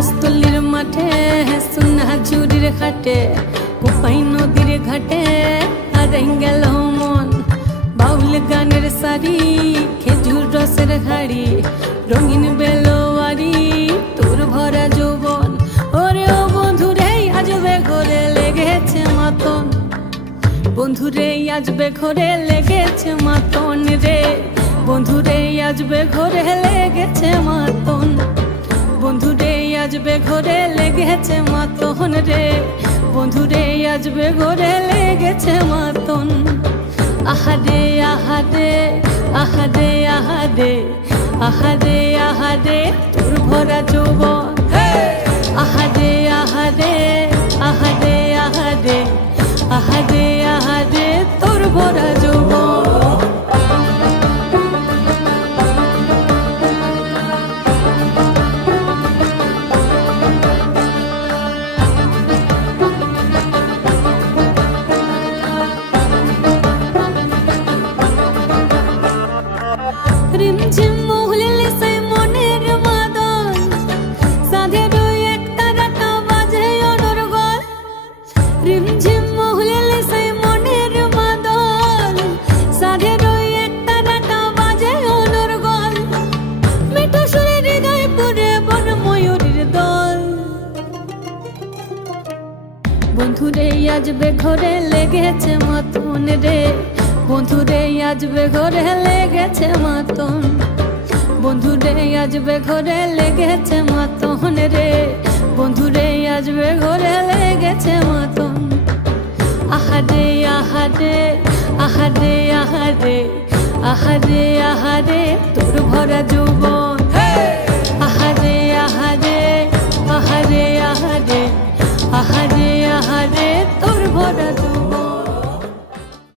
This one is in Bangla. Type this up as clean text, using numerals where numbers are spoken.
পলাশতলির মাঠে সোনা চুরির খাটে কোপাই নদীর ঘাটে হারাই গেল মন বাউল গানের শাড়ি খেজুর রসের হাড়ি রঙিন বেলোয়ারি তোর ভরা যৌবন ওরে ও বন্ধুরে আজবে ঘরে লেগেছে মাতন বন্ধুরে আজবে ঘরে লেগেছে মাতন রে বন্ধুরে আজবে ঘরে লেগেছে মাতন বন্ধুরে আজবে ঘরে লেগেছে মাতন রে বন্ধুরে আজবে ঘরে লেগেছে মাতন আহারে আহারে আহারে আহারে আহারে আহারে তোর ভরা যৌবন আহারে আহারে আহারে আহারে আহারে আহারে তোর ভরা যৌবন রিমঝিম মহুলিলে সেই মনের মাদল সাধের এক তারাটা বাজে অনর্গল রিমঝিম মহুলিলে সেই মনের মাদল সাধের এক তারাটা বাজে অনর্গল মিঠু সুরে হৃদয় পুরে বন ময়ূরীর দল বন্ধুরে আজবে ঘরে লেগেছে মাতন রে বন্ধুরে আজবে ঘরে লেগেছে মাতন বন্ধুরে আজবে ঘরে লেগেছে মাতন রে বন্ধুরে আজবে ঘরে লেগেছে মাতন আহারে আহারে আহারে আহারে আহারে আহারে তোর ভরা যৌবন আহারে আহারে আহারে আহারে আহারে